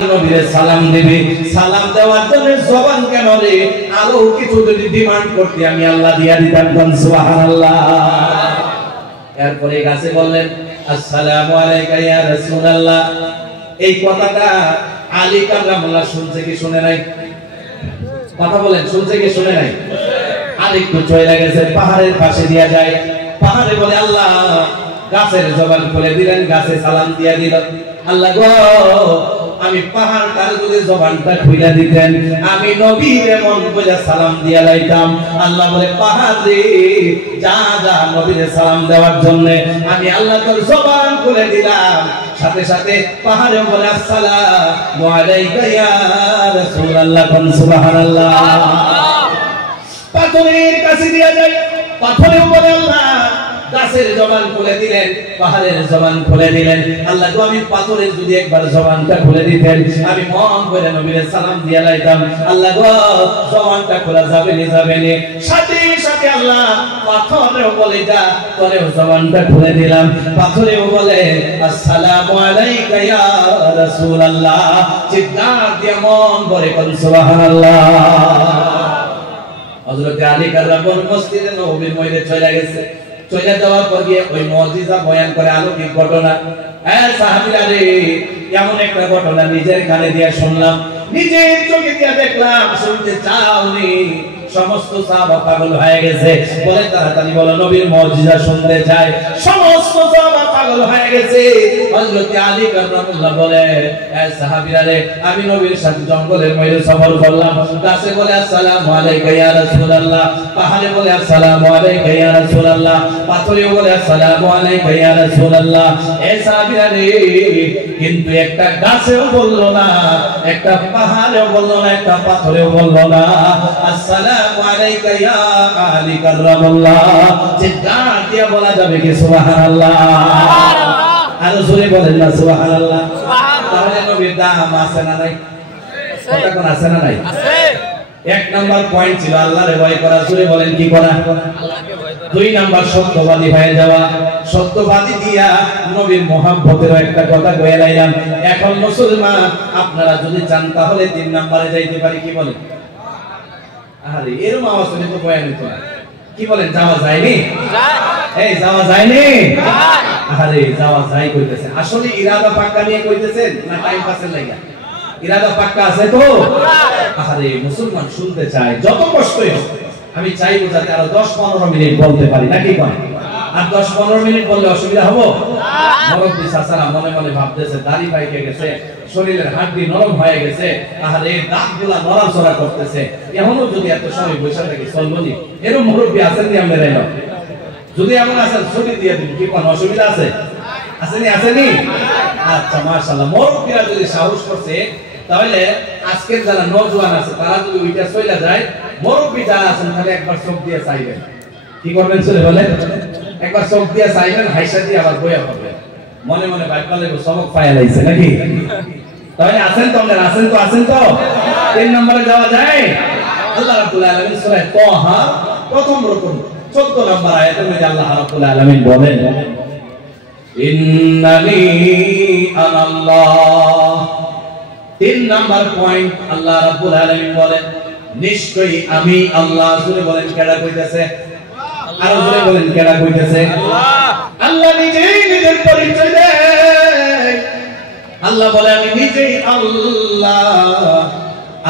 নবীরে সালাম দিবি, সালাম দেওয়ার জন্য জবান কেন রে? আরো কিছু যদি ডিমান্ড করতে আমি আল্লাহ দিয়া দিতাম। সুবহানাল্লাহ। এরপরে গাছে বললেন আসসালামু আলাইকা ইয়া রাসূলুল্লাহ। এই কথাটা আলী কারামাল্লাহ শুনছে কি শুনে নাই? কথা বলেন, শুনছে কি শুনে নাই? আর একটু চলে গেছে, পাহাড়ের পাশে দিয়া যায়। পাহাড়ে বলে আল্লাহ, গাছের জবান খুলে দিলেন, গাছে সালাম দিয়া দিল। আল্লাহ গো, আমি পাহাড়টার যদি জবানটা খুলে দিতেন, আমি নবীর মন বলে সালাম দিয়া লাইতাম। আল্লাহ বলে পাহাড় রে, যা যা নবীর সালাম দেওয়ার জন্য আমি আল্লাহ তোর জবান খুলে দিলাম। সাথে সাথে পাহাড়ে বলে আসসালামু আলাইকা ইয়া রাসূলুল্লাহ। সুবহানাল্লাহ। পাথরের কাছে দিয়া যায়, পাথরেও বলে আল্লাহ, গাছের জবান খুলে দিলেন, পাহাড়ের জবান খুলে দিলেন। আল্লাহ গো, আমি পাথরের যদি একবার জবানটা খুলে দিতেন, আমি মন করে নবীর সালাম দিয়া লাইতাম। আল্লাহ গো, জবানটা খোলা যাবে না, যাবে না। সাথে সাথে আল্লাহ পাথরেও বলে যা, তোরেও জবানটা খুলে দিলাম। পাথরেও বলে আসসালামু আলাইকা ইয়া রাসূলুল্লাহ। চিৎকার দিয়ে মন ভরে কোন সুবহানাল্লাহ। হযরত আলী কারামাল্লাহ মসজিদে নববীর মধ্যে চলে গেছে। চলে যাওয়ার পর গিয়ে ওই মুজিজা বয়ান করে, অলৌকিক ঘটনা। হ্যাঁ সাহাবীরা রে, এমন একটা ঘটনা নিজের কানে দিয়ে শুনলাম, নিজের চোখে দিয়ে দেখলাম, শুনতে চাওনি। সমস্ত সাহাবা পাগল হয়ে গেছে, বলে তাড়াতাড়ি বলো নবীর মুজিজা শুনতে চাই। সমস্ত সাহাবা পাগল হয়ে গেছে। হযরত আলী কারামাল্লাহ বলে, এ সাহাবীরা রে, আমি নবীর সাথে জঙ্গলের মধ্যে সফর করলাম। গাছে বলে আসসালামু আলাইকা ইয়া রাসূলুল্লাহ, পাহাড়ে বলে আসসালামু আলাইকা ইয়া রাসূলুল্লাহ, পাথরে বলে আসসালামু আলাইকা ইয়া রাসূলুল্লাহ। এ সাহাবীরা রে, কিন্তু একটা গাছেও বলল না, একটা পাহাড়েও বলল না, একটা পাথরেও বলল না আসসালামু আলাইকা ইয়া আলী কারামাল্লাহ। চিৎকার দিয়ে বলা যাবে কি সুবহানাল্লাহ? আরো জোরে বলেন না সুবহানাল্লাহ। তাহলে নবীর দাম আছে না নাই? কথা কোন আছে না নাই? আছে। এক নাম্বার পয়েন্ট ছিল আল্লাহরে ভয় করা। জোরে বলেন কি করা? আল্লাহকে ভয় করা। দুই নাম্বার সত্যবাদী হয়ে যাওয়া। সত্যবাদী দিয়া নবীর মুহাব্বতের একটা কথা কইয়া লাইলাম। এখন মুসলমান আপনারা যদি চান তাহলে তিন নাম্বারে যাইতে পারি। কি বলেন? আরে এরকম আওয়াজ শুনে তো বয়ান হতো না। কি বলেন, যাওয়া যায়নি? এই যাওয়া যায়নি? আরে যাওয়া যায় কইতেছে। আসলে ইরাদা পাক্কা নিয়ে কইতেছেন না টাইম পাসের লাগা? ইরাদা পাক্কা আছে তো? আরে মুসলমান শুনতে চায়, যত কষ্টই হোক। আমি চাইবো যাতে আরো 10-15 মিনিট বলতে পারি, নাকি কয়? আর 10-15 মিনিট বললে অসুবিধা হবো? মুরব্বি চাচারা মনে মনে ভাবতেছে দাড়ি পাইকে গেছে, শরীরের হাড়ি নরম হয়ে গেছে, আরে দাঁতগুলা নড়াচড়া করতেছে, এখনো যদি এত সময় বসে থাকি চলবো নি? এরকম মুরব্বি আছেন নি আমরা? যদি এমন আছেন ছুটি দিয়ে দিন, কি কোন অসুবিধা আছে? আসেনি? আসেনি? আচ্ছা মাশাআল্লাহ। মুরব্বিরা যদি সাহস করছে, তাহলে আজকের যারা নওজোয়ান আছে তারা যদি ওইটা চলে যায়, মুরব্বি যারা আছেন তাহলে একবার চোখ দিয়ে চাইবেন। কি করবেন চলে বলে? একবার চোখ দিয়ে চাইবেন, হাইসা দিয়ে আবার বইয়া পড়বেন। মনে মনে বাইপালে সবক পায়া লাইছে, নাকি? তাহলে আছেন তো আপনারা? আছেন তো? আছেন তো? তিন নম্বরে যাওয়া যায়। আল্লাহ রাব্বুল আলামিন সূরা তাহা প্রথম রকম 14 নম্বর আয়াতের মধ্যে আল্লাহ রাব্বুল আলামিন বলেন, ইন্নানি আনাল্লাহ। তিন নাম্বার পয়েন্ট আল্লাহ রাব্বুল আলামিন বলেন, নিশ্চয়ই আমি আল্লাহ। জোরে বলেন কেডা কইতেছে? আরো জোরে বলেন কেডা কইতেছে? আল্লাহ। আল্লাহ নিজেই নিজের পরিচয় দেয়। আল্লাহ বলে আমি নিজেই আল্লাহ।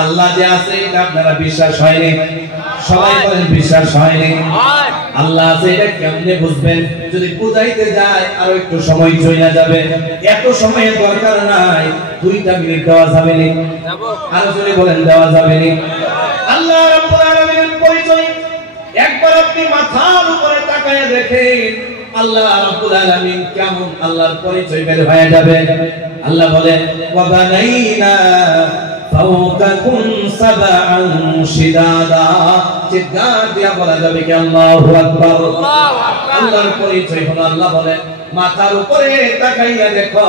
আল্লাহ যে আছে এটা আপনারা বিশ্বাস হয়নি? সবাই বলেন বিশ্বাস হয়নি। আল্লাহ আছে এটা কেমনে বুঝবেন? যদি বুঝাইতে যায় আরো একটু সময় চলে যাবে। এত সময়ের দরকার নাই, 2টা মিনিট দেওয়া যাবে নি? আরো জোরে বলেন দেওয়া যাবে নি? আল্লাহ রাব্বুল আলামিনের পরিচয় একবার আপনি মাথার উপরে তাকায় দেখেন, আল্লাহ রাব্বুল আলামিন কেমন, আল্লাহর পরিচয় বের হয়ে যাবে। আল্লাহ বলে ওয়া বানাইনা ফাওকাকুম সাবআন শিদাদা। চিৎকার দিয়া বলা যাবে কি আল্লাহু আকবার? আল্লাহু আকবার। আল্লাহর পরিচয় হলো, আল্লাহ বলে মাথার উপরে তাকাইয়া দেখো,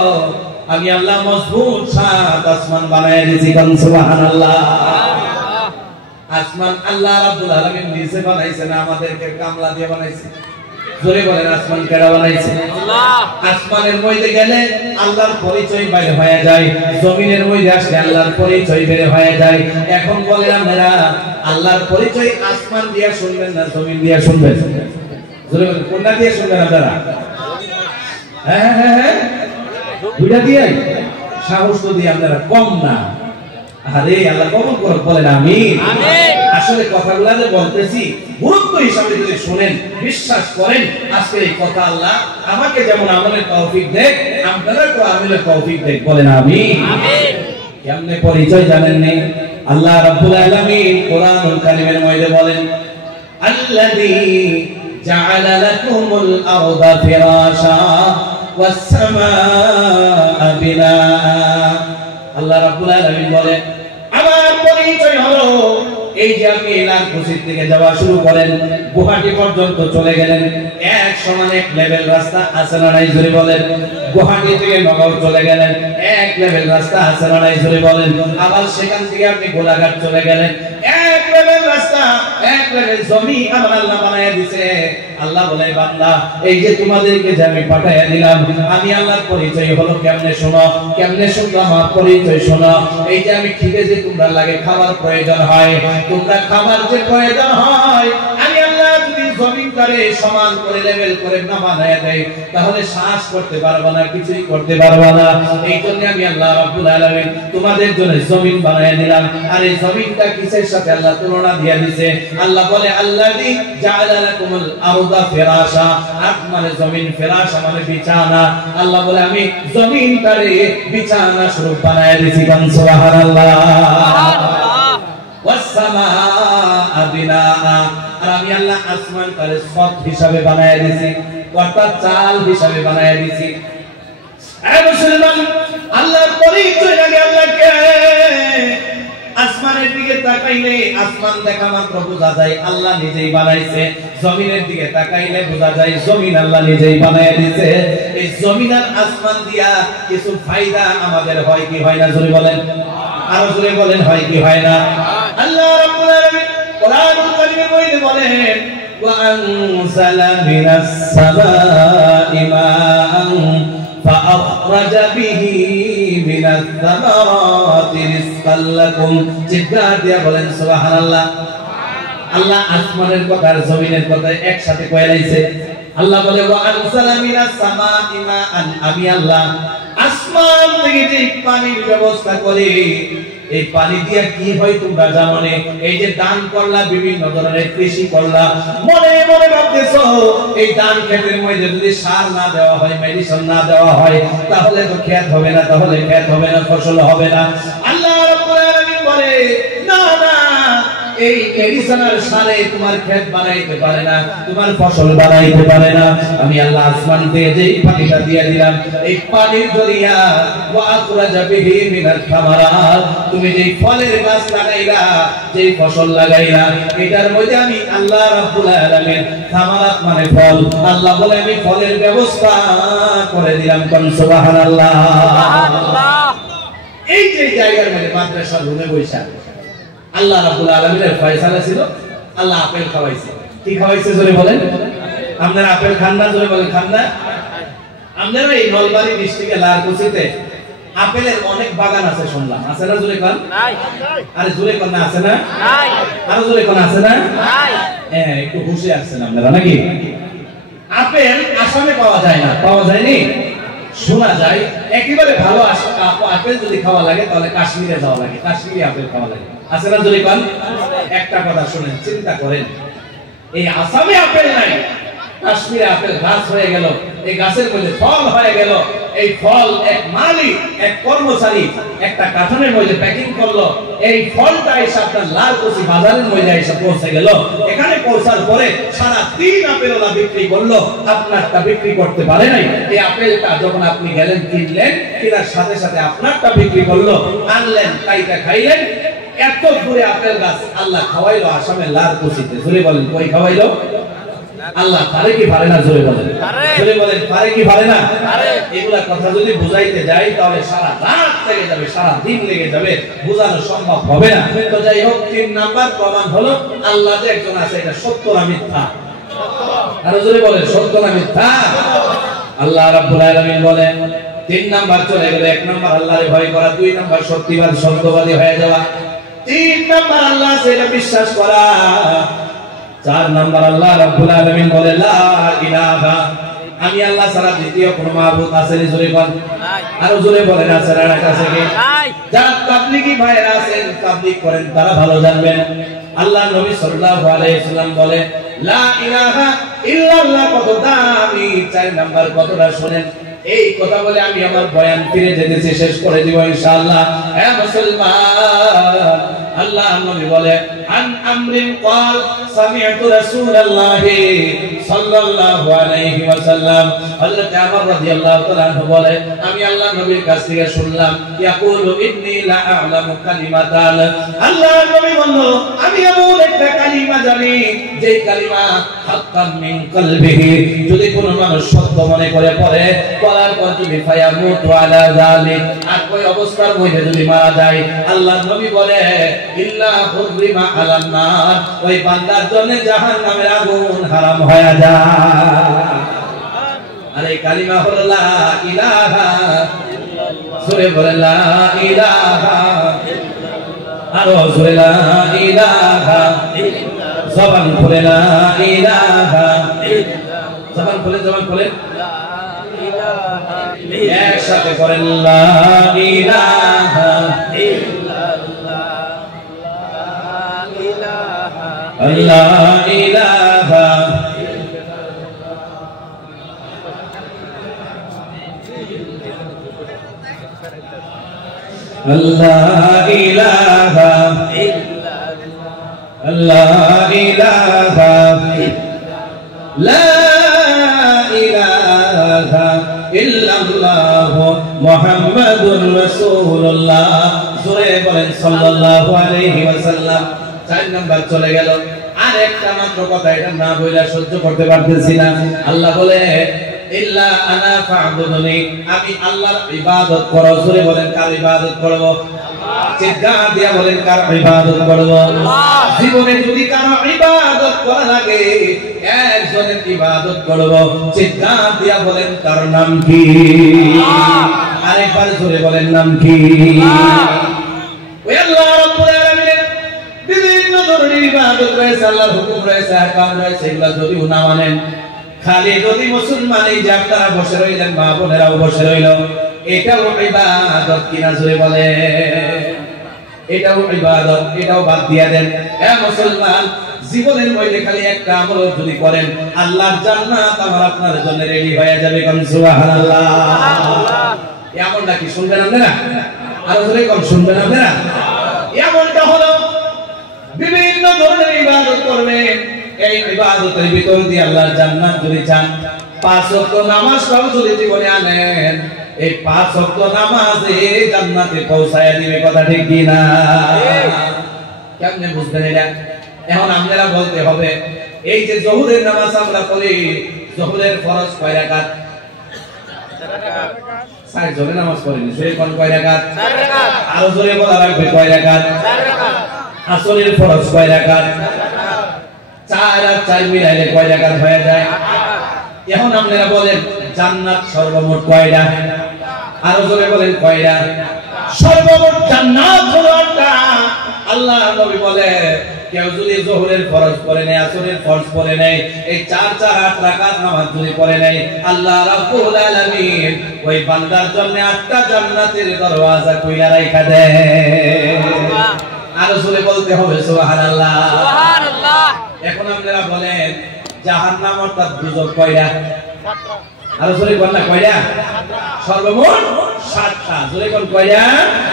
আমি আল্লাহ মজবুত 7 আসমান বানায় দিয়েছি। কোন সুবহানাল্লাহ। আসমান আল্লাহ রাব্বুল আলামিন নিজে বানাইছে না আমাদেরকে কামলা দিয়ে বানাইছে? জোরে বলেন আসমান কেডা বানাইছে? আল্লাহ। আসমানের মধ্যে গেলে আল্লাহর পরিচয় বাইরে হয়ে যায়, জমিনের মধ্যে আসলে আল্লাহর পরিচয় বের হয়ে যায়। এখন বলেন আপনারা আল্লাহর পরিচয় আসমান দিয়া শুনবেন না জমিন দিয়া শুনবেন? জোরে বলেন কোনটা দিয়ে শুনবেন আপনারা? হ্যাঁ হ্যাঁ হ্যাঁ দুইটা দিয়ে। সাহস তো দিয়ে আপনারা কম না। আরে আল্লাহ কবুল করুন, বলেন আমিন। আসলে কথাগুলো যে বলতেছি গুরুত্ব হিসাবে যদি শুনেন, বিশ্বাস করেন, আজকের এই কথা আল্লাহ আমাকে যেমন আমলের তৌফিক দেয়, আপনাদেরকেও আমলের তৌফিক দেয়, বলেন আমিন। কেমনে পরিচয় জানেন নি? আল্লাহ রাব্বুল আলামিন কোরআনুল কারীমের মধ্যে বলেন আল্লাযী জাআলা লাকুমুল আরদা ফিরাশা ওয়াস সামাআ বিনাআ। আল্লাহ রাব্বুল আলামিন বলেন আমার পরিচয় হলো এই যে আপনি লালকুচির থেকে যাওয়া শুরু করেন, গুয়াহাটি পর্যন্ত চলে গেলেন, এক সমান এক লেভেল রাস্তা আছে না নাই জোরে বলেন? গুয়াহাটি থেকে নগাঁও চলে গেলেন, এক লেভেল রাস্তা আছে না নাই জোরে বলেন? আবার সেখান থেকে আপনি গোলাঘাট চলে গেলেন, এক লেভেল রাস্তা, এক লেভেল জমি আমার আল্লাহ বানায়া দিয়েছে। আল্লাহ বলে বান্দা এই যে তোমাদেরকে যে আমি পাঠাইয়া দিলাম, আমি আল্লাহর পরিচয় হলো কেমনে শোনো, কেমনে শুনলাম আমার পরিচয় শোনো। এই যে আমি খিদে যে তোমরা লাগে খাবার প্রয়োজন হয়, তোমরা খাবার যে প্রয়োজন হয়, আমি আল্লাহ যদি জমিনটারে সমান করে লেভেল করে না বানায়া দেয় তাহলে শ্বাস করতে পারবা না, কিছুই করতে পারবা না। এই জন্য আমি আল্লাহ রাব্বুল আলামিন তোমাদের জন্য জমিন বানায়া দিলাম। আর এই জমিনটা কিসের সাথে আল্লাহ তুলনা দিয়া দিয়েছে? আল্লাহ বলে আল্লাযী জাআলা লাকুমুল আরদা ফিরাশা, মানে জমিন, ফিরাশা মানে বিছানা। আল্লাহ বলে আমি জমিনটারে বিছানা স্বরূপ বানায়া দিয়েছি। সুবহানাল্লাহ। ওয়াস সামাআ বিনাআ, আর আমি আল্লাহ আসমানটারে ছদ হিসাবে বানায়া দিয়েছি, অর্থাৎ চাল হিসাবে বানায়া দিয়েছি। এই মুসলমান আল্লাহর পরিচয় লাগে আল্লাহকে। আসমানের দিকে তাকাইলে আসমান দেখা মাত্র বোঝা যায় আল্লাহ নিজেই বানাইছে, জমিনের দিকে তাকাইলে বোঝা যায় জমিন আল্লাহ নিজেই বানায় দিয়েছে। এই জমিন আর আসমান দিয়া কিছু ফায়দা আমাদের হয় কি হয় না জোরে বলেন? আরো জোরে বলেন হয় কি হয় না? আল্লাহ রাব্বুল আলামিন কোরআনুল কারীমের মধ্যে বলেন ওয়া আনজালা মিনাস সামাই মাআন فأخرج به من الثمرات رزقا لكم। চিৎকার দিয়ে বলেন সুবহানাল্লাহ। আল্লাহ আসমানের কথা আর জমিনের কথা একসাথে কয়ে লাইছে। আল্লাহ বলে ওয়া আনজালা মিনাস সামাই মাআন, আমি আল্লাহ আসমান থেকে যে পানির ব্যবস্থা করি, এই পানি দিয়া কি হয় তোমরা জানো না? এই যে দান করলা, বিভিন্ন ধরনের কৃষি করলা, মনে মনে ভাবতেছো এই দান ক্ষেতের মধ্যে যদি সার না দেওয়া হয়, মেডিসিন না দেওয়া হয় তাহলে তো ক্ষেত হবে না, তাহলে ক্ষেত হবে না, ফসল হবে না। আল্লাহ রাব্বুল আলামিন বলে না না, এই মেডিসিনাল সারে তোমার ক্ষেত বানাইতে পারে না, তোমার ফসল বানাইতে পারে না। আমি আল্লাহ আসমান থেকে যে পানিটা দিয়ে দিলাম, এই পানির জরিয়া ওয়া আখরাজা বিহি মিনাত থামারাত, তুমি যে ফলের গাছ লাগাইলা, যে ফসল লাগাইলা, এটার মধ্যে আমি আল্লাহ রাব্বুল আলামিন থামারাত মানে ফল, আল্লাহ বলে আমি ফলের ব্যবস্থা করে দিলাম। কোন সুবহানাল্লাহ। এই যে জায়গার মধ্যে মাদ্রাসার রুমে বৈশা আল্লাহ রাব্বুল আলামিনের ফয়সালা ছিল, আল্লাহ আপেল খাওয়াইছে। কি খাওয়াইছে জোরে বলেন? আপনারা আপেল খান না? জোরে বলেন খান না? আপনারা এই নলবাড়ি ডিস্ট্রিক্টে লালকুচিতে আপেলের অনেক বাগান আছে শুনলাম, আছে না জোরে কোন? নাই। আরে জোরে কোন না আছে না? নাই। আরো জোরে কোন আছে না? নাই। হ্যাঁ একটু হুঁশে আসছেন আপনারা নাকি? আপেল আসামে পাওয়া যায় না, পাওয়া যায়নি? শোনা যায় একেবারে ভালো আপেল যদি খাওয়া লাগে তাহলে কাশ্মীরে যাওয়া লাগে, কাশ্মীরি আপেল খাওয়া লাগে। আছে না জোরে কোন? একটা কথা শুনেন, চিন্তা করেন, এই আসামে আপেল নাই, কাশ্মীরে আপেল গাছ হয়ে গেল, এই গাছের মধ্যে ফল হয়ে গেল, এই ফল এক মালিক, এক কর্মচারী একটা কার্টনের মধ্যে প্যাকিং করলো, এই ফলটা এসে আপনার লালকুচি বাজারের মধ্যে এসে পৌঁছে গেল। এখানে পৌঁছার পরে সারা দিন আপেলওয়ালা বিক্রি করলো, আপনারটা বিক্রি করতে পারে নাই। এই আপেলটা যখন আপনি গেলেন কিনলেন, কেনার সাথে সাথে আপনারটা বিক্রি করলো, আনলেন, কাইটা খাইলেন। এত দূরে আপেল গাছ আল্লাহ খাওয়াইলো আসামের লালকুচিতে। জোরে বলেন কই খাওয়াইলো? আল্লাহ পারে কি পারে না? জোরে বলেন, জোরে বলেন পারে কি পারে না? এগুলা কথা যদি বুঝাইতে যাই তাহলে সারা রাত লেগে যাবে, সারা দিন লেগে যাবে, বোঝানো সম্ভব হবে না। তো যাই হোক, 3 নাম্বার প্রমাণ হলো আল্লাহ যে একজন আছে, এটা সত্য না মিথ্যা? আর জোরে বলেন সত্য না মিথ্যা? আল্লাহ রাব্বুল আলামিন বলেন 3 নাম্বার চলে গেল। 1 নাম্বার আল্লাহরে ভয় করা, 2 নাম্বার সত্যবাদী হয়ে যাওয়া, 3 নাম্বার আল্লাহ সেটা বিশ্বাস করা, 4 নাম্বার আল্লাহ রাব্বুল আলামিন বলে লা ইলাহা, আমি আল্লাহ ছাড়া দ্বিতীয় কোনো মাবুদ আছে নি? জোরে বলেন নাই। আর জোরে বলেন আছে না কাছে কি নাই? যারা তাবলীগী ভাইরা আছেন, তাবলীগ করেন, তারা ভালো জানবেন আল্লাহ নবী সাল্লাল্লাহু আলাইহি ওয়াসাল্লাম বলে লা ইলাহা ইল্লাল্লাহ কত দামি। 4 নাম্বার কথাটা শুনেন। এই কথা বলে আমি আমার বয়ান ফিরে যেতেছি, শেষ করে দিব ইনশাআল্লাহ। হে মুসলমান, আল্লাহ নবী বলে আন আমরিন ক্বাল সামি'তু রাসূলুল্লাহি সাল্লাল্লাহু আলাইহি ওয়াসাল্লাম, হযরত আমর রাদিয়াল্লাহু তাআলা আনহু বলে আমি আল্লাহ নবীর কাছ থেকে শুনলাম ইয়াকুলু ইন্নী লা আ'লামু কালিমাতান, আল্লাহ নবী বলল আমি এমন একটা কালিমা জানি যে কালিমা হাক্কান মিন কলবিহি, যদি কোনো মানুষ সত্য মনে করে পড়ে, পড়ার পর যদি ফায়ামুতু আলা যালিক, আর ওই অবস্থার মধ্যে যদি মারা যায়, আল্লাহ নবী বলে ইল্লা হুররিমা আলান নার, ওই বান্দার জন্য জাহান্নামের আগুন হারাম হয়ে যায়। আর এই কালিমা হলো লা ইলাহা ইল্লাল্লাহ। সূরা বলে লা ইলাহা ইল্লাল্লাহ, আর সূরা লা ইলাহা ইল্লাল্লাহ, জবান খুলে লা ইলাহা ইল্লাল্লাহ, জবান খুলে লা ইলাহা ইল্লাল্লাহ, একসাথে করেন লা ইলাহা ইল্লাল্লাহ, লা ইলাহা আল্লাহ ইলাহা ইল্লাল্লাহ, লা ইলাহা লা ইলাহা ইল্লাল্লাহ মুহাম্মাদুর রাসূলুল্লাহ। জোরে বলেন সাল্লাল্লাহু আলাইহি ওয়াসাল্লাম। 4 নাম্বার চলে গেল। আর একটা মাত্র কথা, এটা না বইলা সহ্য করতে পারতেছি না। আল্লাহ বলে ইল্লা আনা ফা'বুদুনি, আমি আল্লাহর ইবাদত করো। জোরে বলেন কার ইবাদত করব? চিৎকার দিয়া বলেন কার ইবাদত করব? আল্লাহ। জীবনে যদি কারো ইবাদত করা লাগে, একজনের ইবাদত করব। চিৎকার দিয়া বলেন তার নাম কি? আল্লাহ। আরেকবার জোরে বলেন নাম কি? ওই আল্লাহ রাব্বুল আলামিনের বিভিন্ন ধরনের ইবাদত রয়েছে, আল্লাহর হুকুম রয়েছে, আহকাম রয়েছে, এগুলা যদি না মানেন, খালি যদি মুসলমান এই যে আপনারা বসে রইলেন, মা বোনেরাও বসে রইল, এটাও ইবাদত কিনা? জোরে বলে এটাও ইবাদত, এটাও বাদ দিয়া দেন। হে মুসলমান, জীবনের মধ্যে খালি একটা আমল যদি করেন, আল্লাহর জান্নাত আমার আপনার জন্য রেডি হয়ে যাবে। কোন সুবহানাল্লাহ। এমনটা কি শুনবেন আপনারা? আরো জোরে কোন শুনবেন আপনারা? এমনটা হলো বিভিন্ন ধরনের ইবাদত করবেন, এই ইবাদতের ভিতর দিয়ে আল্লাহর জান্নাত যদি চান, 5 ওয়াক্ত নামাজটাও যদি জীবনে আনেন, এই 5 ওয়াক্ত নামাজে জান্নাতে পৌঁছায়া দিবে। কথা ঠিক কি না? কেমনে বুঝবেন এটা? এখন আপনারা বলতে হবে, এই যে জোহরের নামাজ আমরা পড়ি, জোহরের ফরজ কয় রাকাত? 4 জোহরের নামাজ পড়িনি, সেই কোন কয় রাকাত? 4 রাকাত। আরো জোরে বলা লাগবে কয় রাকাত? 4 রাকাত। আসরের ফরজ কয় রাকাত? 4 আর 4 মিলাইলে কয় রাকাত হয়ে যায়? 8 রাকাত। এখন আপনারা বলেন জান্নাত সর্বমোট কয়টা? আরো জোরে বলেন কয়টা? সর্বমোট জান্নাত হলো 8টা। আল্লাহ নবী বলে কেউ যদি যোহরের ফরজ পড়ে নেয়, আসরের ফরজ পড়ে নেয়, এই 4 4 8 রাকাত নামাজ যদি পড়ে নেয়, আল্লাহ রাব্বুল আলামিন ওই বান্দার জন্য 8টা জান্নাতের দরওয়াজা কইরা রাখা দেয়। আরো জোরে বলতে হবে সুবহানাল্লাহ, সুবহানাল্লাহ। এখন আপনারা বলেন জাহান্নাম অর্থাৎ দুজক কয়টা? 7টা। আরো জোরে বল না কয়টা? সর্বমোট 7টা। জোরে বল কয়টা?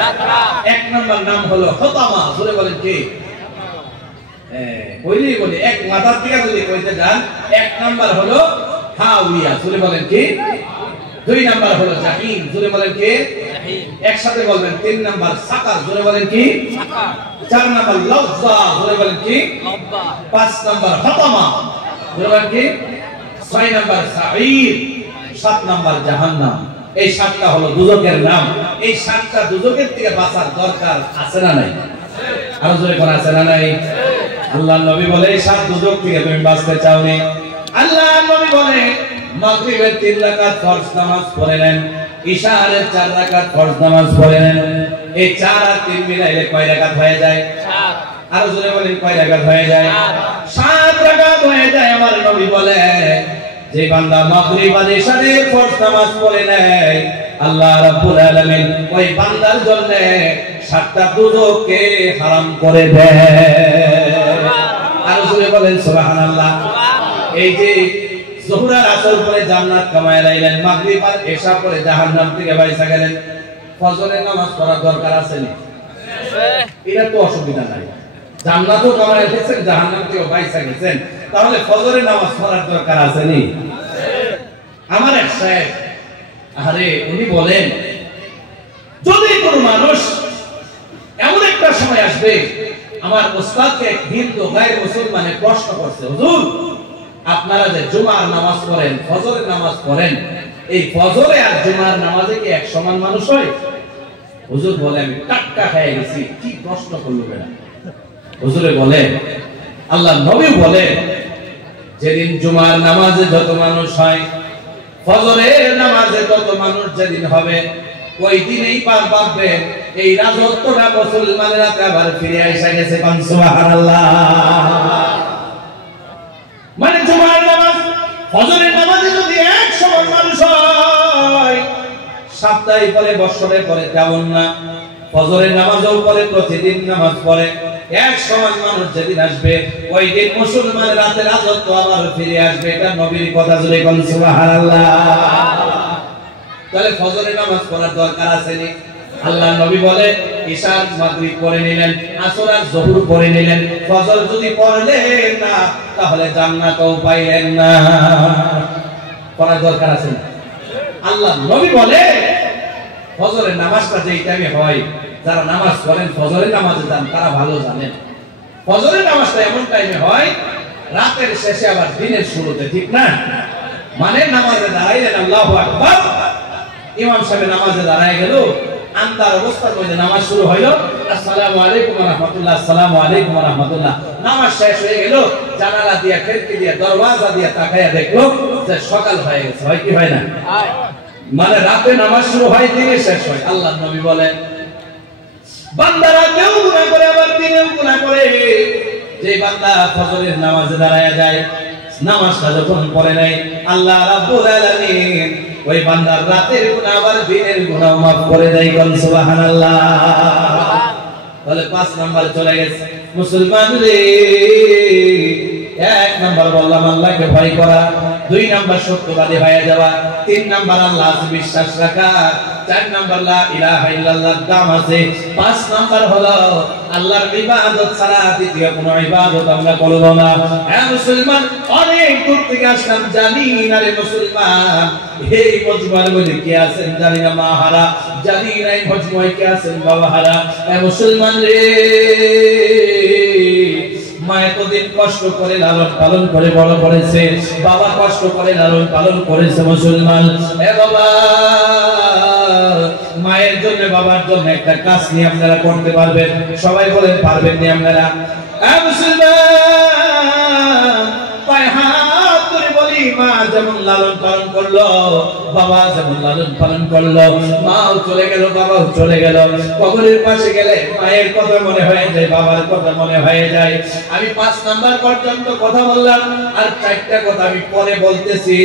7টা। 1 নাম্বার নাম হলো খতামা। জোরে বলেন কি? কইলি বলি এক মাথার থেকে যদি কইতে যান, 1 নাম্বার হলো হাওয়া। জোরে বলেন কি? 2 নাম্বার হলো জাহিম। জোরে বলেন কি? জাহিম। একসাথে বলবেন। 3 নাম্বার সাকার। জোরে বলেন কি? সাকার। 4 নাম্বার লাযযা। জোরে বলেন কি? লাযযা। 5 নাম্বার খতামা। জোরে বলেন কি? 6 নাম্বার সাঈর। 7 নাম্বার জাহান্নাম। এই 7টা হলো দুজকের নাম। এই 7টা দুজকের থেকে বাঁচার দরকার আছে না নাই? আরো জোরে কোন আছে না নাই? আল্লাহ নবী বলে এই 7 দুজক থেকে তুমি বাঁচতে চাও নি, আল্লাহ নবী বলে মাগরিবের 3 রাকাত ফরজ নামাজ পড়লেন, ইশার 4 রাকাত ফরজ নামাজ পড়লেন। এই 4 আর 3 মিলাইলে কয় রাকাত হয়ে যায়? 4। আর জোরে বলেন কয় রাকাত হয়ে যায়? 7 রাকাত হয়ে যায়। আমার নবী বলে যে বান্দা মাগরিব আর ইশারের ফরজ নামাজ পড়ে নেয়, আল্লাহ রাব্বুল আলামিন ওই বান্দার জন্য 7টা দুজককে হারাম করে দেয়। আর জোরে বলেন সুবহানাল্লাহ। এই যে যোহর আর আসর পরে জান্নাত কামায় লাইলেন, মাগরিব আর ইশা পরে জাহান্নাম থেকে বাইসা গেলেন, ফজরের নামাজ পড়ার দরকার আছে না? এটা তো অসুবিধা নাই, জান্নাতও কামায় গেছেন, জাহান্নাম থেকে বাইসা গেছেন, তাহলে ফজরের নামাজ পড়ার দরকার আছে নি? আমার এক সাহেব, আরে উনি বলেন যদি কোনো মানুষ এমন একটা সময় আসবে, আমার ওস্তাদকে এক হিন্দু গায়ের মুসলমানে প্রশ্ন করছে, হুজুর আপনারা যে জুমার নামাজ পড়েন, ফজরের নামাজ পড়েন, এই ফজরে আর জুমার নামাজে কি এক সমান মানুষ হয়? হুজুর বলে আমি টাটকা খেয়ে গেছি, কি প্রশ্ন করলো বেটা? হুজুরে বলে আল্লাহ নবী বলে যেদিন জুমার নামাজে যত মানুষ হয়, ফজরের নামাজে তত মানুষ যেদিন হবে, ওই দিনেই পার পাবে এই রাজত্বটা মুসলমানের হাতে আবার ফিরে এসে গেছে। সুবহানাল্লাহ। মানে জুমার নামাজ ফজরের নামাজে যদি এক সমান মানুষ হয়, সপ্তাহে পরে বছরে পরে তেমন না, ফজরের নামাজও পরে প্রতিদিন নামাজ পড়ে, এক সমান মানুষ যেদিন আসবে ওই দিন মুসলমানের হাতে রাজত্ব আবার ফিরে আসবে। এটা নবীর কথা, জোরে বলেন সুবহানাল্লাহ। তাহলে ফজরের নামাজ পড়ার দরকার আছে নি? আল্লাহ নবী বলে ইশা মাগরিব পড়ে নিলেন, আসর আর যোহর পড়ে নিলেন, ফজর যদি পড়লেন না তাহলে জান্নাতও পাইলেন না। পড়ার দরকার আছে না? আল্লাহ নবী বলে ফজরের নামাজটা যেই টাইমে হয়, যারা নামাজ পড়েন ফজরের নামাজে যান তারা ভালো জানেন, ফজরের নামাজটা এমন টাইমে হয় রাতের শেষে আবার দিনের শুরুতে, ঠিক না? মানে নামাজে দাঁড়াইলেন, আল্লাহু আকবার, ইমাম সাহেব নামাজে দাঁড়ায় গেল, আন্দার অবস্থার মধ্যে নামাজ শুরু হইল, আসসালামু আলাইকুম ওয়া রাহমাতুল্লাহ, আসসালামু আলাইকুম ওয়া রাহমাতুল্লাহ, নামাজ শেষ হয়ে গেল, জানালা দিয়া খিড়কি দিয়া দরওয়াজা দিয়া তাকায়া দেখলো যে সকাল হয়ে গেছে। হয় কি হয় না? মানে রাতে নামাজ শুরু হয়, দিনে শেষ হয়। আল্লাহ নবী বলেন বান্দা রাতেও গুনাহ করে আবার দিনেও গুনাহ করে, যে বান্দা ফজরের নামাজে দাঁড়ায়া যায়, নামাজটা যখন পড়ে নাই, আল্লাহ রাব্বুল আলামিন ওই বান্দার রাতের গুনাহ আবার দিনের গুনাহ মাফ করে দেয়। সুবহানাল্লাহ। তাহলে 5 নাম্বার চলে গেছে। মুসলমান রে, 1 নাম্বার বললাম আল্লাহকে ভয় করা, 2 নাম্বার সত্যবাদী হয়ে যাওয়া, 3 নাম্বার আল্লাহকে বিশ্বাস রাখা, 4 নাম্বার লা ইলাহা ইল্লাল্লাহ দাম আছে, 5 নাম্বার হলো আল্লাহর ইবাদত ছাড়া দ্বিতীয় কোনো ইবাদত আমরা করব না। হে মুসলমান, অনেক দূর থেকে আসলাম, জানি না রে মুসলমান এই মজমার মধ্যে কি আছেন জানি না, মা হারা, জানি না এই মজমায় কি আছেন বাবা হারা। হে মুসলমান রে, মা এতদিন কষ্ট করে লালন পালন করে বড় করেছে, বাবা কষ্ট করে লালন পালন করেছে। মুসলমান, এ বাবা, মায়ের জন্য বাবার জন্য একটা কাজ নিয়ে আপনারা করতে পারবেন? সবাই বলেন পারবেন নি আপনারা? এ মুসলমান, পায়ে হাত ধরে বলি, মা যেমন লালন পালন করলো, বাবা যেমন লালন পালন করলো, মাও চলে গেল, বাবাও চলে গেল, কবরের পাশে গেলে মায়ের কথা মনে হয়ে যায়, বাবার কথা মনে হয়ে যায়। আমি 5 নাম্বার পর্যন্ত কথা বললাম, আর 4টা কথা আমি পরে বলতেছি।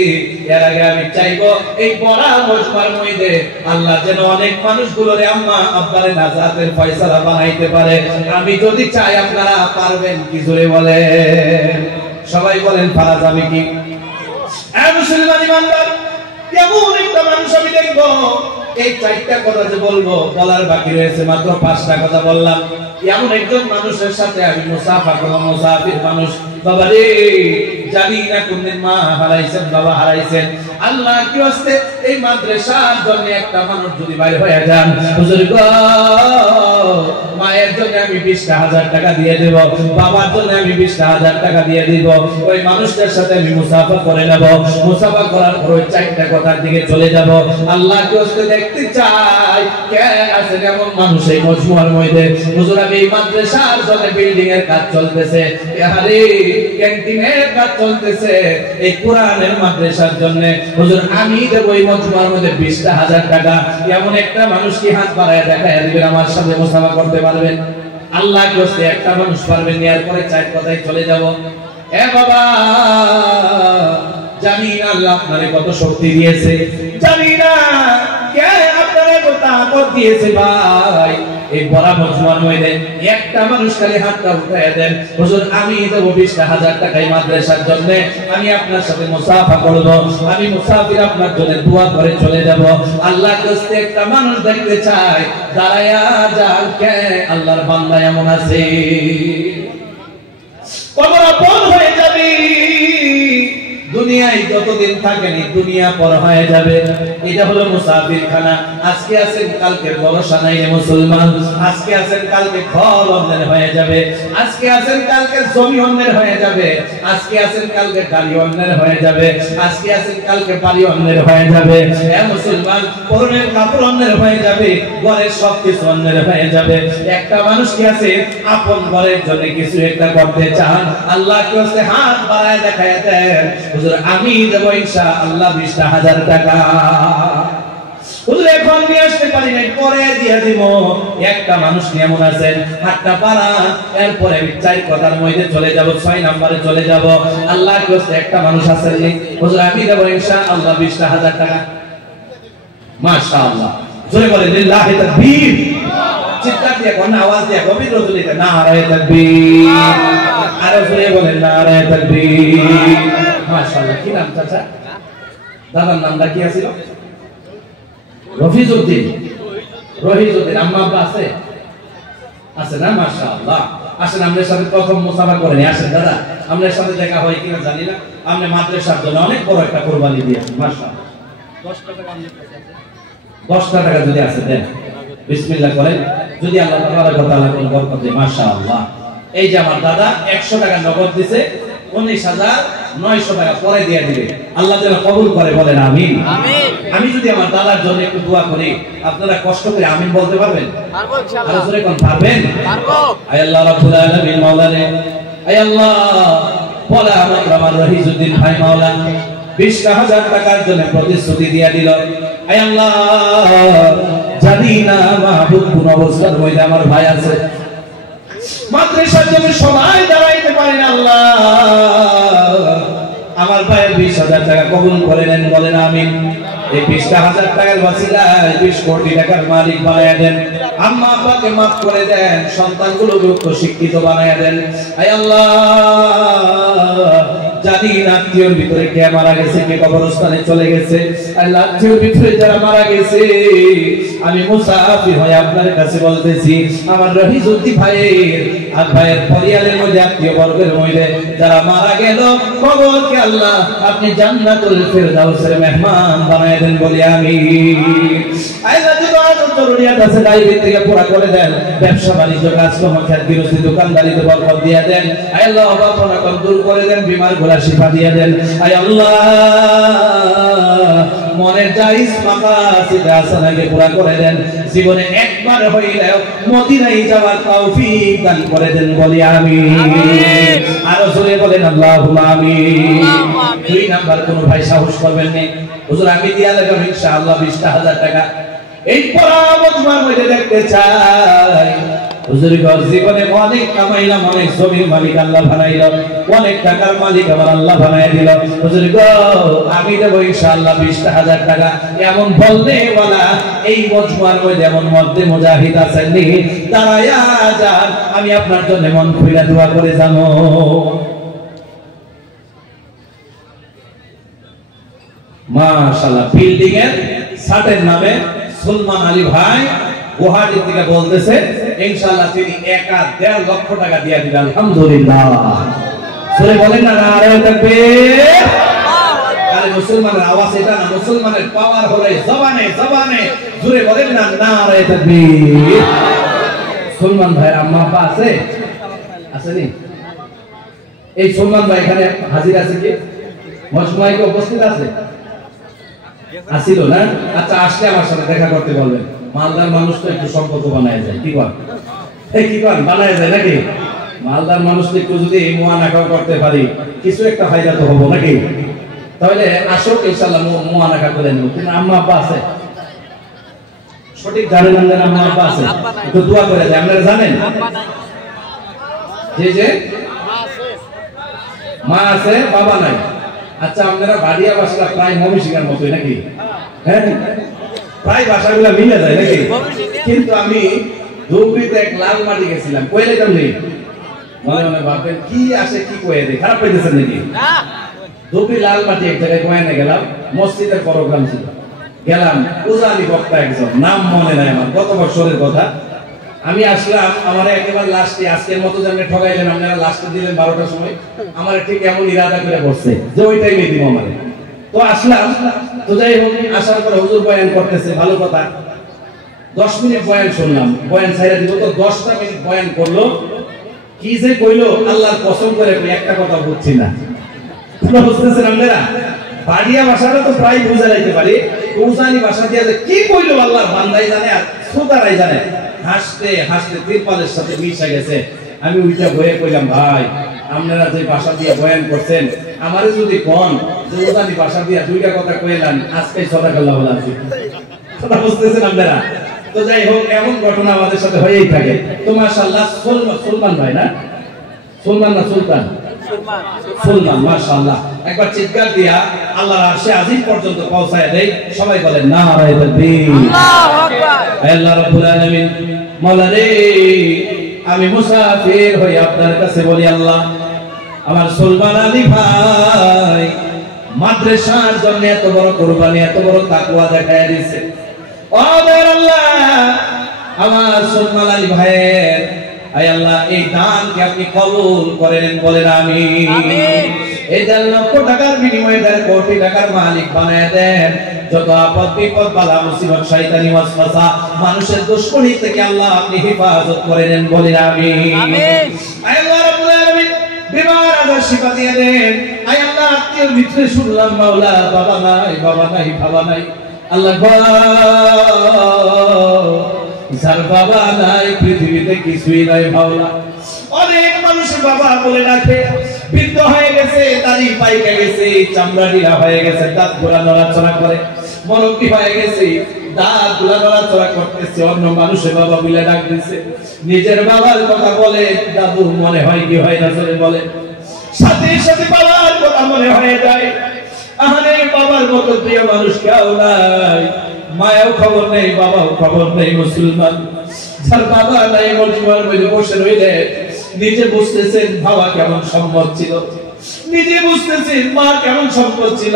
এর আগে আমি চাইবো এই বড় মজমার মধ্যে আল্লাহ যেন অনেক মানুষগুলোরে আম্মা আব্বারে নাজাতের ফয়সালা বানাইতে পারে। আমি যদি চাই, আপনারা পারবেন কি? জোরে বলেন, সবাই বলেন পারা যাবে কি? মুসলমান ইমানদার, কেমন একটা মানুষ আমি দেখবো, এই 4টা কথা যে বলবো বলার বাকি রয়েছে, মাত্র 5টা কথা বললাম। এমন একজন মানুষের সাথে আমি মুসাফা করব, মুসাফির মানুষ। বাবা রে, জানি না কোনদিন মা হারাইছেন, বাবা হারাইছেন, আল্লাহ কি হচ্ছে এই মাদ্রাসার জন্য একটা মানুষ যদি বাইরে হয়ে যান, হুজুর গো মায়ের জন্য আমি 20,000 টাকা দিয়ে দেব, বাবার জন্য আমি 20,000 টাকা দিয়ে দিব, ওই মানুষটার সাথে আমি মুসাফা করে নেব, মুসাফা করার পর ওই 4টা কথার দিকে চলে যাব। আল্লাহকে ওকে দেখতে চাই কে আছে এমন মানুষ এই মজমুয়ার মধ্যে। হুজুর আমি এই মাদ্রাসার জন্য বিল্ডিং এর কাজ চলতেছে, আরে ক্যান্টিনের কাজ চলতেছে, এই কোরআনের মাদ্রাসার জন্য হুজুর আমি দেব এই মজমুয়ার মধ্যে 20,000 টাকা। এমন একটা মানুষ কি হাত বাড়ায় দেখায় দিবেন আমার সাথে মুসাফা করতে পারবেন? আল্লাহ কোসে একটা মানুষ পারবেন, এর পরে 4 কথায় চলে যাব। এ বাবা জানি না আল্লাহ আপনারে কত শক্তি দিয়েছে, জানি না কে আপনারে কত তাকত দিয়েছে ভাই। এই বড় মজমুয়ার মধ্যে একটা মানুষ খালি হাতটা উঠায় দেন, হুজুর আমি দেব 20,000 টাকা এই মাদ্রাসার জন্য, আমি আপনার সাথে মুসাফা করব, আমি মুসাফির আপনার জন্য দোয়া করে চলে যাব। আল্লাহ কাছে একটা মানুষ দেখতে চাই, দাঁড়ায়া যান কে আল্লাহর বান্দা এমন আছে। কবর আপন হয়ে যাবে, দুনিয়ায় যতদিন থাকেনি দুনিয়া পর হয়ে যাবে। এটা হলো মুসাফির খানা। আজকে আছেন কালকে ভরসা নাই রে মুসলমান, আজকে আছেন কালকে ঘর অন্যের হয়ে যাবে, আজকে আছেন কালকে জমি অন্যের হয়ে যাবে, আজকে আছেন কালকে গাড়ি অন্যের হয়ে যাবে, আজকে আছেন কালকে বাড়ি অন্যের হয়ে যাবে। এ মুসলমান পরনের কাপড় অন্যের হয়ে যাবে, ঘরের সবকিছু অন্যের হয়ে যাবে। একটা মানুষ কি আছে আপন ঘরের জন্য কিছু একটা করতে চান, আল্লাহ কাছে হাত বাড়ায় দেখায় দেন, হুজুর আমি দেব ইনশাআল্লাহ 20,000 টাকা। হুজুর এখন নিয়ে আসতে পারি না, পরে দিয়ে দিব। একটা মানুষ এমন আছেন হাতটা পাড়া, এরপরে আমি 4 কথার মধ্যে চলে যাব, 6 নম্বরে চলে যাব। আল্লাহ কাছে একটা মানুষ আছেন, হুজুর আমি দেব ইনশাআল্লাহ 20,000 টাকা। মাশাআল্লাহ জোরে বলেন লিল্লাহি তাকবীর। চিৎকার দিয়ে কোন আওয়াজ দিয়ে গভীর রজনীতে নারায়ে তাকবীর, আর জোরে বলেন নারায়ে তাকবীর। মাশাআল্লাহ কি নাম চাচা? দাদার নামটা কি ছিল? রফিজউদ্দিন। রহিজউদ্দিন আম্মা আব্বা আছে? আছে না? মাশাআল্লাহ। আসেন আমাদের সাথে প্রথম মুসাফা করে নিয়ে আসেন দাদা, আমাদের সাথে দেখা হয় কিনা জানি না। আপনি মাদ্রাসার জন্য অনেক বড় একটা কুরবানি দিয়েছেন, মাশাআল্লাহ। 10টা টাকা যদি আছে দেন, বিসমিল্লাহ করেন, যদি আল্লাহ তাআলা কোন বরকত দেয়। মাশাআল্লাহ। এই যে আমার দাদা 100 টাকা নগদ দিয়েছে, 19,900 টাকা পরে দিয়ে দিবে। আল্লাহ যেন কবুল করে, বলেন আমিন। আমি যদি আমার দাদার জন্য একটু দোয়া করি, আপনারা কষ্ট করে আমিন বলতে পারবেন? পারবো ইনশাআল্লাহ। আর জোরে কোন পারবেন? পারবো। আয় আল্লাহ রাব্বুল আলামিন মাওলানা, আয় আল্লাহ বলা আমার রহিজউদ্দিন ভাই মাওলা 20,000 টাকার জন্য প্রতিশ্রুতি দিয়ে দিল। আয় আল্লাহ জানি না মাহবুব কোন অবস্থার মধ্যে আমার ভাই আছে, মাদ্রাসার জন্য সবাই দাঁড়াইতে পারে না। আল্লাহ আমার ভাইয়ের 20,000 টাকা কবুল করে নেন, বলেন আমিন। এই 20,000 টাকার ওসিলায় 20 কোটি টাকার মালিক বানায়া দেন। আম্মা আব্বাকে মাফ করে দেন, সন্তানগুলোকে উচ্চ শিক্ষিত বানায়া দেন। আয় আল্লাহ জানি না আত্মীয়র ভিতরে কে মারা গেছে, কে কবরস্থানে চলে গেছে। আল্লাহ আত্মীয়র ভিতরে যারা মারা গেছে, আমি মুসাফির হয়ে আপনার কাছে বলতেছি, আমার রহিজউদ্দিন ভাইয়ের আর ভাইয়ের পরিবারের মধ্যে আত্মীয় বর্গের মধ্যে যারা মারা গেল, কবরকে আল্লাহ আপনি জান্নাতুল ফেরদাউসের মেহমান বানায় দেন, বলি আমিন। আল্লাহ জরুরিয়াত আছে গায়বের থেকে পুরা করে দেন, ব্যবসা বাণিজ্য কাজকর্ম খ্যাত বিরোধী দোকানদারিতে বরকত দিয়ে দেন। আয় আল্লাহ অভাব অনটন দূর করে দেন, বিমার গোলা শিফা দিয়ে দেন। আয় আল্লাহ মনের জায়েজ মাকাসিদ হাসানাকে পুরা করে দেন, জীবনে একবার হইলেও মদিনায় যাওয়ার তৌফিক দান করে দেন, বলি আমিন। আর জোরে বলেন আল্লাহুম্মা আমিন। 2 নাম্বার কোন ভাই সাহস করবেন না, হুজুর আমি দিয়া দেব ইনশাআল্লাহ 20,000 টাকা। এই পরামর্শের মধ্যে দেখতে চাই, হুজুর ঘর জীবনে অনেক কামাইলাম, অনেক জমির মালিক আল্লাহ বানাইলাম, অনেক টাকার মালিক আমার আল্লাহ বানাই দিল। হুজুর গো আমি দেব ইনশাআল্লাহ 20,000 টাকা। এমন বললে বলা এই মজমুয়ার মধ্যে এমন মধ্যে মুজাহিদ আছেন নি, দাঁড়ায়া যান, আমি আপনার জন্য মন খুলে দোয়া করে জানো। মাশাআল্লাহ। বিল্ডিং এর সাটের নামে সুলমান আলী ভাই গুয়াহাটি থেকে বলতেছে, ইনশাআল্লাহ তিনি 1.5 লক্ষ টাকা দিয়ে দিবেন। আলহামদুলিল্লাহ। সরে বলেন না নারে তাকবীর। আরে মুসলমানের আওয়াজ এটা না, মুসলমানের পাওয়ার হলো জবানে জবানে। জোরে বলেন না নারে তাকবীর। সলমান ভাইয়ের আম্মা আব্বা আছে? আসেনি? এই সলমান ভাই এখানে হাজির আছে কি? মজমায় কি উপস্থিত আছে? আসিল না? আচ্ছা, আসলে আমার সাথে দেখা করতে বলবেন। মালদার মানুষ তো একটু সম্পর্ক বানায় যায়, কি কর? কি কর, বানায় যায় নাকি? মালদার মানুষ তো একটু যদি মুআনাকা করতে পারি, কিছু একটা ফায়দা তো হবো নাকি? তাহলে আসো ইনশাআল্লাহ মুআনাকা করে নেব। কিন্তু আম্মা আব্বা আছে? সঠিক জানেন না? আম্মা আব্বা আছে? একটু দোয়া করে দেয়, আপনারা জানেন? যে মা আছে, বাবা নাই। আচ্ছা, আপনারা বাড়িয়া ভাষা প্রায় মমিশিকার মতোই নাকি? হ্যাঁ, প্রায় ভাষাগুলো মিলে যায় নাকি? কিন্তু আমি ধুবড়িতে এক লাল মাটি গেছিলাম, কইলে কেমনি মনে মনে ভাববেন কি আসে কি কয়ে দেয়, খারাপ পাইতেছেন নাকি? ধুবড়ি লাল মাটি এক জায়গায় কয়ে গেলাম, মসজিদের প্রোগ্রাম ছিল, গেলাম, উজানি বক্তা একজন, নাম মনে নাই আমার, গত বছরের কথা। আমি আসলাম, আমার একেবারে লাস্টে, আজকের মতো যেমন ঠগাইলেন আপনারা, লাস্টে দিলেন 12টার সময়, আমার ঠিক এমন ইরাদা করে বসছে যে ওই টাইমে দিব আমারে। তো আসলাম, তো যাই হোক, আসার পরে হুজুর বয়ান করতেছে, ভালো কথা, 10 মিনিট বয়ান শুনলাম, বয়ান ছাইরা দিব, তো 10টা মিনিট বয়ান করলো, কি যে কইলো আল্লাহর কসম করে একটা কথা বুঝছি না। বুঝতেছেন আপনারা? বাড়িয়া ভাষাটা তো প্রায় বুঝা যাইতে পারি, উজানি ভাষা দিয়ে কি কইলো আল্লাহর বান্দাই জানে আর শ্রোতারাই জানে। হাসতে হাসতে তিরপালের সাথে মিশে গেছে। আমি উল্টা বয়ে কইলাম, ভাই আপনারা যে ভাষা দিয়ে বয়ান করছেন, আমারে যদি কোন যে উজানি ভাষা দিয়ে দুইটা কথা কইলেন, আজকে সাদাকাল্লাহ বলা আছে। কথা বুঝতেছেন আপনারা? তো যাই হোক, এমন ঘটনা আমাদের সাথে হয়েই থাকে। তো মাশাআল্লাহ, সুলমান ভাই না, সুলমান না সুলতান? সুলমান, মাশাআল্লাহ। একবার চিৎকার দিয়া আল্লাহর আরশে আজিম পর্যন্ত পৌঁছায় দেই। সবাই বলেন নারায়ে তাকবীর, আল্লাহু আকবার। আল্লাহ রাব্বুল আলামিন, মাওলা রে, আমি মুসাফির হই আপনার কাছে বলি, আল্লাহ আমার সুলমান আলী ভাই মাদ্রাসার জন্য এত বড় কুরবানি, এত বড় তাকওয়া দেখায় দিয়েছে। ও আল্লাহ, আমার সুলমান আলী ভাইয়ের আয় আল্লাহ এই দানকে আপনি কবুল করেন, বলেন আমিন। এই 1.5 লক্ষ টাকার বিনিময়ে 1.5 কোটি টাকার মালিক বানায় দেন। যত আপদ বিপদ বালা মুসিবত শয়তানি ওয়াসওয়াসা মানুষের দুশমনি থেকে আল্লাহ আপনি হেফাজত করে নেন, বলেন আমিন। আয় আল্লাহ রাব্বুল আলামিন, বিমার আজার শিফা দিয়ে দেন। আয় আল্লাহ, আত্মীয়র ভিতরে শুনলাম মাওলা বাবা নাই, বাবা নাই, বাবা নাই, আল্লাহ যার বাবা নাই পৃথিবীতে কিছুই নাই মাওলা। অনেক মানুষ বাবা বলে ডাকে, বৃদ্ধ হয়ে গেছে, দাড়ি পাইকে গেছে, চামড়া ঢিলা হয়ে গেছে, দাঁত গোলা নড়াচড়া করে, মরক্কি হয়ে গেছে, দাঁত গোলা নড়াচড়া করতেছে, অন্য মানুষের বাবা বলে ডাক দিচ্ছে। নিজের বাবার কথা বলে দাদু মনে হয় কি হয় না চলে বলে, সাথে সাথে বাবার কথা মনে হয়ে যায়। আহারে বাবার মতো প্রিয় মানুষ কেউ নাই, মায়াও খবর নেই, বাবাও খবর নেই। মুসলমান যার বাবা নাই মজমার মধ্যে বসে রইলে নিজে বুঝতেছেন বাবা কেমন সম্পদ ছিল, নিজে বুঝতেছেন মা কেমন সম্পদ ছিল।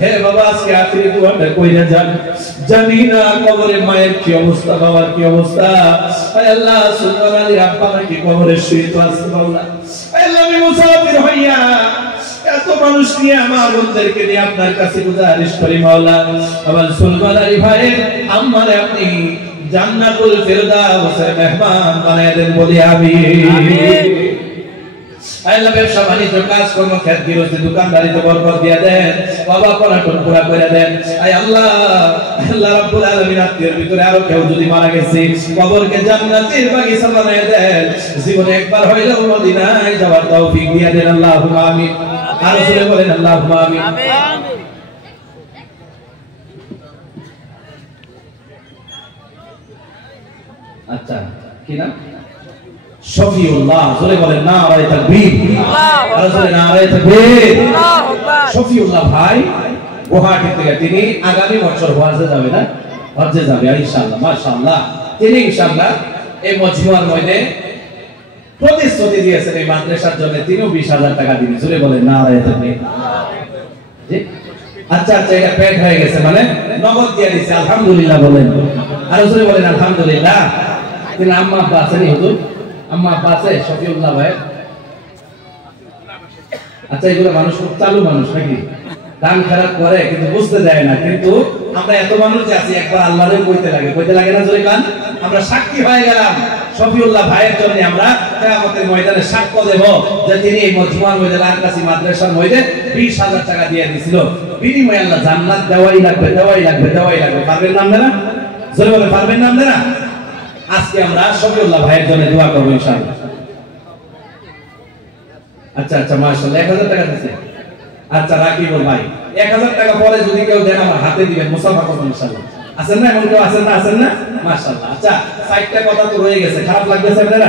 হে বাবা, আজকে আখিরি দুয়াটা কইরা যান, জানি না কবরে মায়ের কি অবস্থা, বাবার কি অবস্থা। আয় আল্লাহ, সুলতান আলী আব্বা নাকি কবরে শুইতে আছে মাওলা। আয় আল্লাহ, আমি মুসাফির হইয়া এত মানুষ নিয়ে আমার বন্ধুদেরকে নিয়ে আপনার কাছে গুজারিশ করি মাওলা, আমার সুলতান আলী ভাইয়ের আম্মারে আপনি জান্নাতুল ফেরদাউসের মেহমান বানায় দেন, বলি আমিন। আল্লাহ ব্যবসা বাণিজ্য কাজ কর্ম ক্ষেত গৃহস্থী দোকানদারিতে বরকত দিয়ে দেন, বাবা পড়াশোনা পুরা করে দেন। আয় আল্লাহ, আল্লাহ রাব্বুল আলামিন আত্মীয়ের ভিতরে আরো কেউ যদি মারা গেছে, কবরকে জান্নাতের বাগিচা বানায় দেন, জীবনে একবার হইলেও মদিনায় যাওয়ার তৌফিক দিয়ে দেন, আল্লাহুম্মা আমিন। আর জোরে বলেন আল্লাহুম্মা আমিন। আচ্ছা, কি নাম? শফিউল্লাহ, জোরে বলেন নারায়ে তাকবীর, আর জোরে নারায়ে তাকবীর। শফিউল্লাহ ভাই গুয়াহাটি থেকে, তিনি আগামী বছর হজ্জে যাবে না, হজ্জে যাবে ইনশাআল্লাহ, মাশাআল্লাহ। তিনি ইনশাআল্লাহ এই মজমুয়ার মধ্যে প্রতিশ্রুতি দিয়েছেন এই মাদ্রাসার জন্য তিনিও 20,000 টাকা দিবেন, জোরে বলেন নারায়ে তাকবীর। আচ্ছা আচ্ছা, এটা পেড হয়ে গেছে, মানে নগদ দিয়ে দিয়েছে, আলহামদুলিল্লাহ বলেন, আর জোরে বলেন আলহামদুলিল্লাহ। তিনি আম্মা আব্বা আছেন হুজুর, আম্মা আব্বা আছে শফিউল্লাহ ভাই? আচ্ছা, এগুলো মানুষ খুব চালু মানুষ নাকি, দান খারাপ করে কিন্তু বুঝতে দেয় না। কিন্তু আমরা এত মানুষ যে আছি, একবার আল্লাহরে কইতে লাগে, কইতে লাগে না জোরে কান? আমরা সাক্ষী হয়ে গেলাম শফিউল্লাহ ভাইয়ের জন্য আমরা কিয়ামতের ময়দানে সাক্ষ্য দেব যে তিনি এই মজমুয়ার মধ্যে আরকাসি মাদ্রাসার মধ্যে 20,000 টাকা দিয়ে দিয়েছিল, বিনিময়ে আল্লাহ জান্নাত দেওয়াই লাগবে। পারবেন না আপনারা? জোরে বলে পারবেন না আপনারা? আজকে আমরা শফিউল্লাহ ভাইয়ের জন্য দোয়া করব ইনশাআল্লাহ। আচ্ছা মাশাআল্লাহ 1000 টাকা দিয়েছে। আচ্ছা রাকিবুল ভাই 1000 টাকা পরে যদি কেউ দেন আমার হাতে দিবেন, মুসাফা করবেন ইনশাআল্লাহ। আছেন না এমন কেউ? আছেন না মাশাআল্লাহ। আচ্ছা 60টা কথা তো রয়ে গেছে, খারাপ লাগতেছে আপনারা?